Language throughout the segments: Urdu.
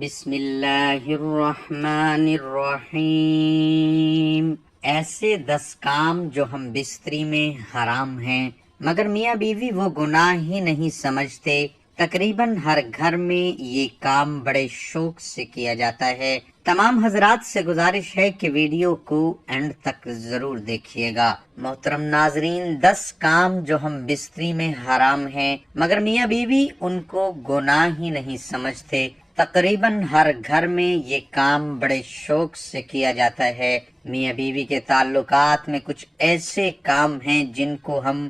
بسم اللہ الرحمن الرحیم۔ ایسے 10 کام جو ہم بستری میں حرام ہیں مگر میاں بیوی وہ گناہ ہی نہیں سمجھتے۔ تقریباً ہر گھر میں یہ کام بڑے شوق سے کیا جاتا ہے۔ تمام حضرات سے گزارش ہے کہ ویڈیو کو اینڈ تک ضرور دیکھیے گا۔ محترم ناظرین، 10 کام جو ہم بستری میں حرام ہیں مگر میاں بیوی ان کو گناہ ہی نہیں سمجھتے۔ تقریباً ہر گھر میں یہ کام بڑے شوق سے کیا جاتا ہے۔ میاں بیوی کے تعلقات میں کچھ ایسے کام ہیں جن کو ہم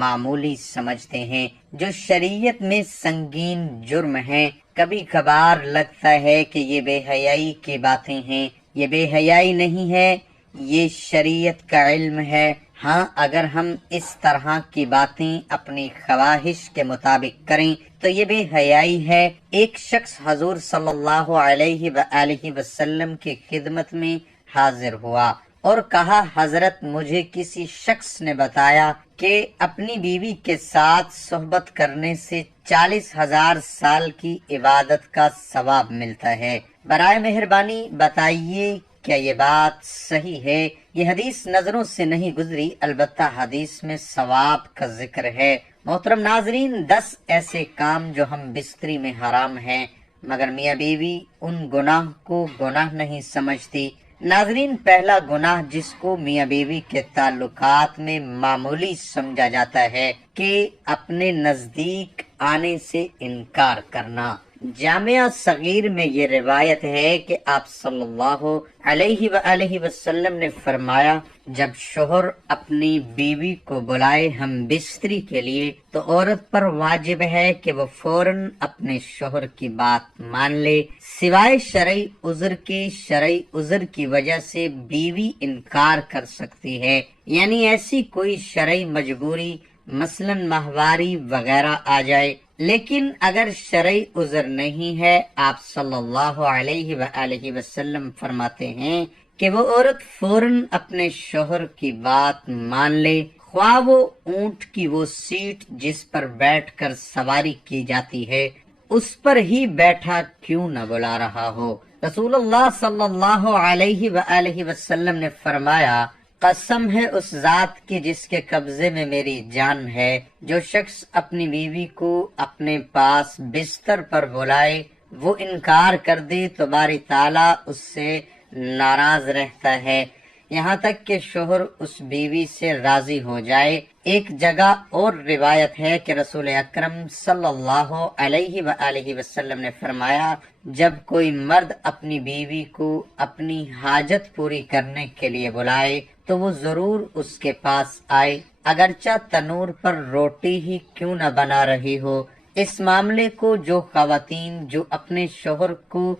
معمولی سمجھتے ہیں، جو شریعت میں سنگین جرم ہیں۔ کبھی کبھار لگتا ہے کہ یہ بے حیائی کی باتیں ہیں۔ یہ بے حیائی نہیں ہے، یہ شریعت کا علم ہے۔ ہاں، اگر ہم اس طرح کی باتیں اپنی خواہش کے مطابق کریں تو یہ بے حیائی ہے۔ ایک شخص حضور صلی اللہ علیہ وآلہ وسلم کی خدمت میں حاضر ہوا اور کہا، حضرت مجھے کسی شخص نے بتایا کہ اپنی بیوی کے ساتھ صحبت کرنے سے 40,000 سال کی عبادت کا ثواب ملتا ہے۔ برائے مہربانی بتائیے کیا یہ بات صحیح ہے؟ یہ حدیث نظروں سے نہیں گزری، البتہ حدیث میں ثواب کا ذکر ہے۔ محترم ناظرین، 10 ایسے کام جو ہم بستری میں حرام ہیں مگر میاں بیوی ان گناہ کو گناہ نہیں سمجھتی۔ ناظرین، پہلا گناہ جس کو میاں بیوی کے تعلقات میں معمولی سمجھا جاتا ہے کہ اپنے نزدیک آنے سے انکار کرنا۔ جامعہ صغیر میں یہ روایت ہے کہ آپ صلی اللہ علیہ وآلہ وسلم نے فرمایا، جب شوہر اپنی بیوی کو بلائے ہم بستری کے لیے تو عورت پر واجب ہے کہ وہ فوراً اپنے شوہر کی بات مان لے، سوائے شرعی عذر کے۔ شرعی عذر کی وجہ سے بیوی انکار کر سکتی ہے، یعنی ایسی کوئی شرعی مجبوری مثلاً ماہواری وغیرہ آ جائے۔ لیکن اگر شرعی عذر نہیں ہے، آپ صلی اللہ علیہ وآلہ وسلم فرماتے ہیں کہ وہ عورت فوراً اپنے شوہر کی بات مان لے، خواہ وہ اونٹ کی وہ سیٹ جس پر بیٹھ کر سواری کی جاتی ہے اس پر ہی بیٹھا کیوں نہ بلا رہا ہو۔ رسول اللہ صلی اللہ علیہ وآلہ وسلم نے فرمایا، قسم ہے اس ذات کی جس کے قبضے میں میری جان ہے، جو شخص اپنی بیوی کو اپنے پاس بستر پر بلائے وہ انکار کر دے تو باری تعالیٰ اس سے ناراض رہتا ہے یہاں تک کہ شوہر اس بیوی سے راضی ہو جائے۔ ایک جگہ اور روایت ہے کہ رسول اکرم صلی اللہ علیہ وآلہ وسلم نے فرمایا، جب کوئی مرد اپنی بیوی کو اپنی حاجت پوری کرنے کے لیے بلائے تو وہ ضرور اس کے پاس آئے، اگرچہ تنور پر روٹی ہی کیوں نہ بنا رہی ہو۔ اس معاملے کو جو خواتین جو اپنے شوہر کو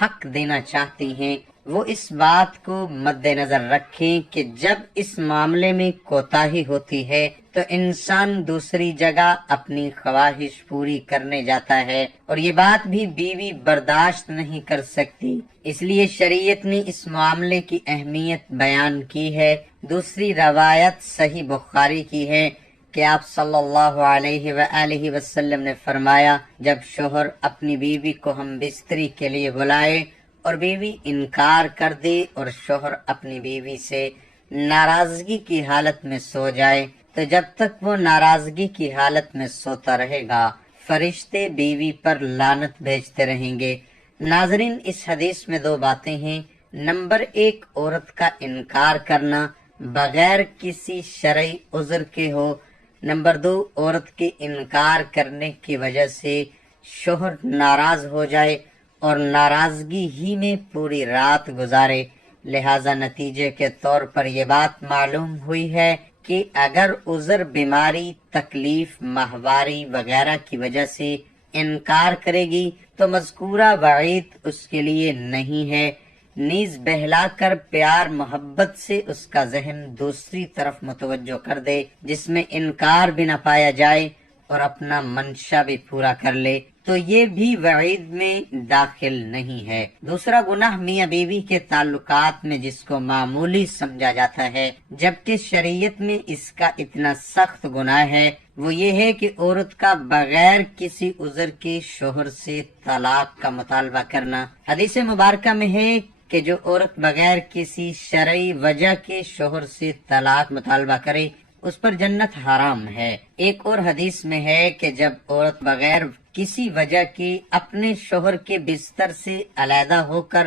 حق دینا چاہتی ہیں وہ اس بات کو مد نظر رکھیں کہ جب اس معاملے میں کوتاہی ہوتی ہے تو انسان دوسری جگہ اپنی خواہش پوری کرنے جاتا ہے اور یہ بات بھی بیوی برداشت نہیں کر سکتی، اس لیے شریعت نے اس معاملے کی اہمیت بیان کی ہے۔ دوسری روایت صحیح بخاری کی ہے کہ آپ صلی اللہ علیہ وآلہ وسلم نے فرمایا، جب شوہر اپنی بیوی کو ہم بستری کے لیے بلائے اور بیوی انکار کر دے اور شوہر اپنی بیوی سے ناراضگی کی حالت میں سو جائے تو جب تک وہ ناراضگی کی حالت میں سوتا رہے گا فرشتے بیوی پر لعنت بھیجتے رہیں گے۔ ناظرین، اس حدیث میں 2 باتیں ہیں۔ نمبر 1، عورت کا انکار کرنا بغیر کسی شرعی عذر کے ہو۔ نمبر 2، عورت کے انکار کرنے کی وجہ سے شوہر ناراض ہو جائے اور ناراضگی ہی میں پوری رات گزارے۔ لہذا نتیجے کے طور پر یہ بات معلوم ہوئی ہے کہ اگر عذر بیماری، تکلیف، ماہواری وغیرہ کی وجہ سے انکار کرے گی تو مذکورہ وعید اس کے لیے نہیں ہے۔ نیز بہلا کر پیار محبت سے اس کا ذہن دوسری طرف متوجہ کر دے جس میں انکار بھی نہ پایا جائے اور اپنا منشا بھی پورا کر لے تو یہ بھی وعید میں داخل نہیں ہے۔ دوسرا گناہ میاں بیوی کے تعلقات میں جس کو معمولی سمجھا جاتا ہے جبکہ شریعت میں اس کا اتنا سخت گناہ ہے، وہ یہ ہے کہ عورت کا بغیر کسی عذر کے شوہر سے طلاق کا مطالبہ کرنا۔ حدیث مبارکہ میں ہے کہ جو عورت بغیر کسی شرعی وجہ کے شوہر سے طلاق مطالبہ کرے اس پر جنت حرام ہے۔ ایک اور حدیث میں ہے کہ جب عورت بغیر کسی وجہ کی اپنے شوہر کے بستر سے علیحدہ ہو کر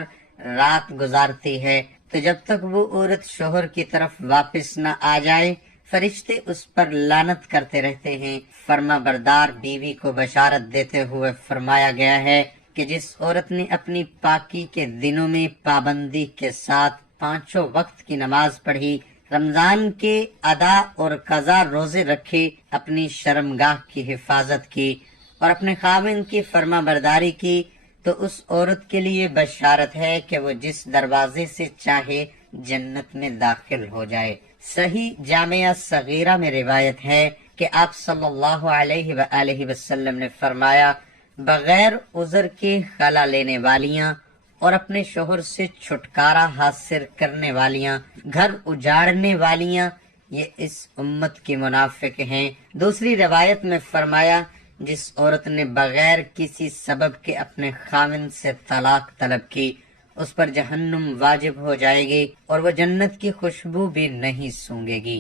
رات گزارتی ہے تو جب تک وہ عورت شوہر کی طرف واپس نہ آ جائے فرشتے اس پر لعنت کرتے رہتے ہیں۔ فرما بردار بیوی کو بشارت دیتے ہوئے فرمایا گیا ہے کہ جس عورت نے اپنی پاکی کے دنوں میں پابندی کے ساتھ 5 وقت کی نماز پڑھی، رمضان کے ادا اور قضا روزے رکھے، اپنی شرمگاہ کی حفاظت کی اور اپنے خاوند کی فرما برداری کی تو اس عورت کے لیے بشارت ہے کہ وہ جس دروازے سے چاہے جنت میں داخل ہو جائے۔ صحیح جامعہ صغیرہ میں روایت ہے کہ آپ صلی اللہ علیہ وآلہ وسلم نے فرمایا، بغیر عذر کے خلا لینے والیاں اور اپنے شوہر سے چھٹکارا حاصل کرنے والیاں، گھر اجاڑنے والیاں، یہ اس امت کی منافق ہیں۔ دوسری روایت میں فرمایا، جس عورت نے بغیر کسی سبب کے اپنے خاوند سے طلاق طلب کی اس پر جہنم واجب ہو جائے گی اور وہ جنت کی خوشبو بھی نہیں سونگے گی۔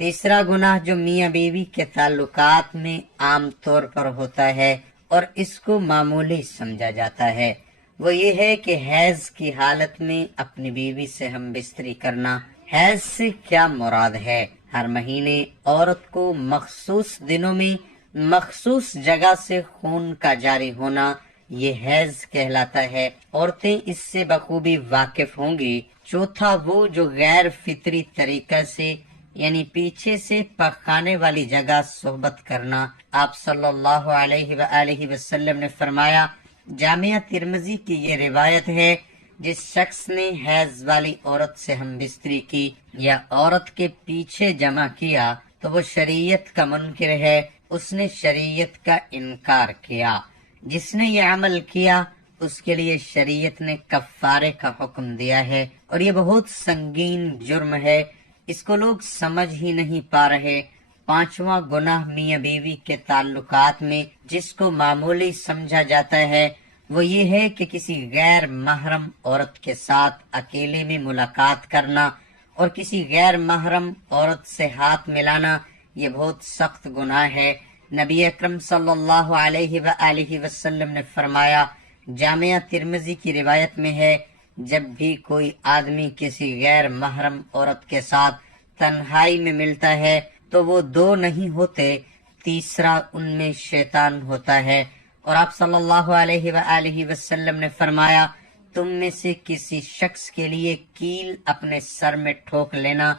تیسرا گناہ جو میاں بیوی کے تعلقات میں عام طور پر ہوتا ہے اور اس کو معمولی سمجھا جاتا ہے وہ یہ ہے کہ حیض کی حالت میں اپنی بیوی سے ہم بستری کرنا۔ حیض سے کیا مراد ہے؟ ہر مہینے عورت کو مخصوص دنوں میں مخصوص جگہ سے خون کا جاری ہونا یہ حیض کہلاتا ہے۔ عورتیں اس سے بخوبی واقف ہوں گی۔ چوتھا وہ جو غیر فطری طریقہ سے یعنی پیچھے سے پخانے والی جگہ صحبت کرنا۔ آپ صلی اللہ علیہ وآلہ وسلم نے فرمایا، جامعہ ترمذی کی یہ روایت ہے، جس شخص نے حیض والی عورت سے ہم بستری کی یا عورت کے پیچھے جمع کیا تو وہ شریعت کا منکر ہے، اس نے شریعت کا انکار کیا۔ جس نے یہ عمل کیا اس کے لیے شریعت نے کفارے کا حکم دیا ہے اور یہ بہت سنگین جرم ہے، اس کو لوگ سمجھ ہی نہیں پا رہے۔ پانچواں گناہ میاں بیوی کے تعلقات میں جس کو معمولی سمجھا جاتا ہے وہ یہ ہے کہ کسی غیر محرم عورت کے ساتھ اکیلے میں ملاقات کرنا اور کسی غیر محرم عورت سے ہاتھ ملانا یہ بہت سخت گناہ ہے۔ نبی اکرم صلی اللہ علیہ وآلہ وسلم نے فرمایا، جامعہ ترمذی کی روایت میں ہے، جب بھی کوئی آدمی کسی غیر محرم عورت کے ساتھ تنہائی میں ملتا ہے تو وہ 2 نہیں ہوتے، تیسرا ان میں شیطان ہوتا ہے۔ اور آپ صلی اللہ علیہ وآلہ وسلم نے فرمایا، تم میں سے کسی شخص کے لیے کیل اپنے سر میں ٹھوک لینا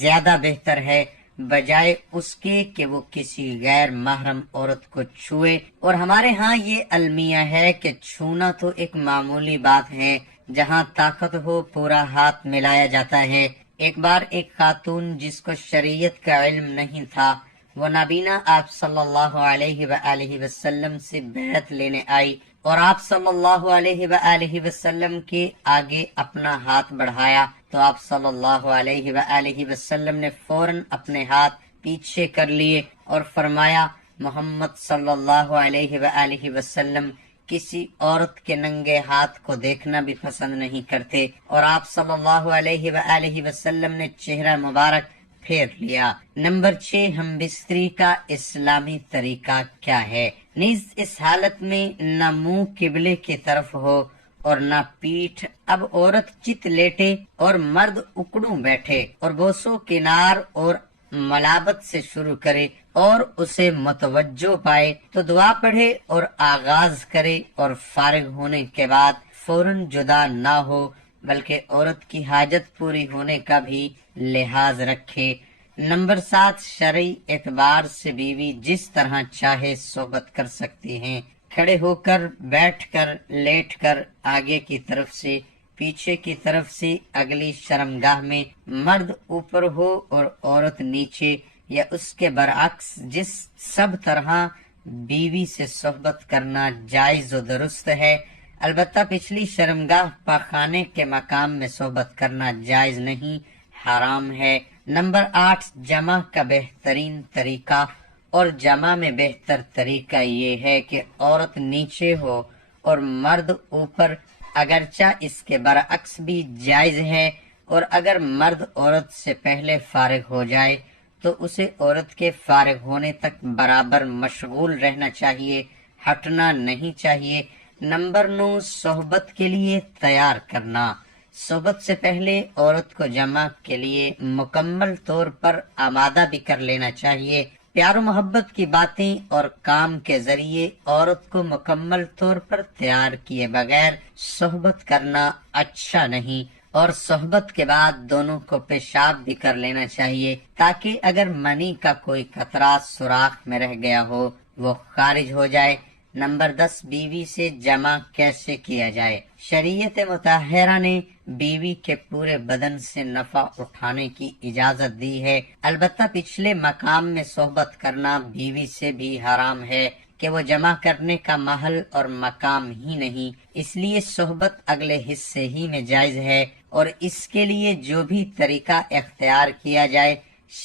زیادہ بہتر ہے بجائے اس کے کہ وہ کسی غیر محرم عورت کو چھوئے۔ اور ہمارے ہاں یہ المیہ ہے کہ چھونا تو ایک معمولی بات ہے، جہاں طاقت ہو پورا ہاتھ ملایا جاتا ہے۔ ایک بار ایک خاتون جس کو شریعت کا علم نہیں تھا وہ نابینا آپ صلی اللہ علیہ وآلہ وسلم سے بیعت لینے آئی اور آپ صلی اللہ علیہ وآلہ وسلم کے آگے اپنا ہاتھ بڑھایا تو آپ صلی اللہ علیہ وآلہ وسلم نے فوراً اپنے ہاتھ پیچھے کر لیے اور فرمایا، محمد صلی اللہ علیہ وآلہ وسلم کسی عورت کے ننگے ہاتھ کو دیکھنا بھی پسند نہیں کرتے، اور آپ صلی اللہ علیہ وآلہ وسلم نے چہرہ مبارک پھیر لیا۔ نمبر 6، ہم بستری کا اسلامی طریقہ کیا ہے؟ نیز اس حالت میں نہ منہ قبلے کی طرف ہو اور نہ پیٹھ۔ اب عورت چت لیٹے اور مرد اکڑوں بیٹھے اور بوسو کنار اور ملابت سے شروع کرے اور اسے متوجہ پائے تو دعا پڑھے اور آغاز کرے اور فارغ ہونے کے بعد فوراً جدا نہ ہو بلکہ عورت کی حاجت پوری ہونے کا بھی لحاظ رکھے۔ نمبر 7، شرعی اعتبار سے بیوی جس طرح چاہے صحبت کر سکتی ہیں، کھڑے ہو کر، بیٹھ کر، لیٹ کر، آگے کی طرف سے، پیچھے کی طرف سے، اگلی شرمگاہ میں، مرد اوپر ہو اور عورت نیچے، یا اس کے برعکس جس سب طرح بیوی سے صحبت کرنا جائز و درست ہے، البتہ پچھلی شرمگاہ پاخانے کے مقام میں صحبت کرنا جائز نہیں، حرام ہے۔ نمبر 8، جمع کا بہترین طریقہ اور جمع میں بہتر طریقہ یہ ہے کہ عورت نیچے ہو اور مرد اوپر، اگرچہ اس کے برعکس بھی جائز ہے، اور اگر مرد عورت سے پہلے فارغ ہو جائے تو اسے عورت کے فارغ ہونے تک برابر مشغول رہنا چاہیے، ہٹنا نہیں چاہیے۔ نمبر 9، صحبت کے لیے تیار کرنا۔ صحبت سے پہلے عورت کو جمع کے لیے مکمل طور پر آمادہ بھی کر لینا چاہیے۔ پیار و محبت کی باتیں اور کام کے ذریعے عورت کو مکمل طور پر تیار کیے بغیر صحبت کرنا اچھا نہیں، اور صحبت کے بعد دونوں کو پیشاب بھی کر لینا چاہیے تاکہ اگر منی کا کوئی قطرہ سوراخ میں رہ گیا ہو وہ خارج ہو جائے۔ نمبر 10، بیوی سے جمع کیسے کیا جائے؟ شریعت مطہرہ نے بیوی کے پورے بدن سے نفع اٹھانے کی اجازت دی ہے، البتہ پچھلے مقام میں صحبت کرنا بیوی سے بھی حرام ہے کہ وہ جمع کرنے کا محل اور مقام ہی نہیں، اس لیے صحبت اگلے حصے ہی میں جائز ہے، اور اس کے لیے جو بھی طریقہ اختیار کیا جائے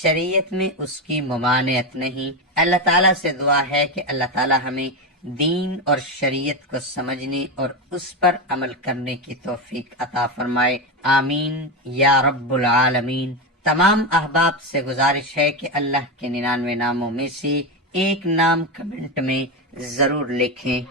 شریعت میں اس کی ممانعت نہیں۔ اللہ تعالیٰ سے دعا ہے کہ اللہ تعالیٰ ہمیں دین اور شریعت کو سمجھنے اور اس پر عمل کرنے کی توفیق عطا فرمائے، آمین یا رب العالمین۔ تمام احباب سے گزارش ہے کہ اللہ کے 99 ناموں میں سے ایک نام کمنٹ میں ضرور لکھیں۔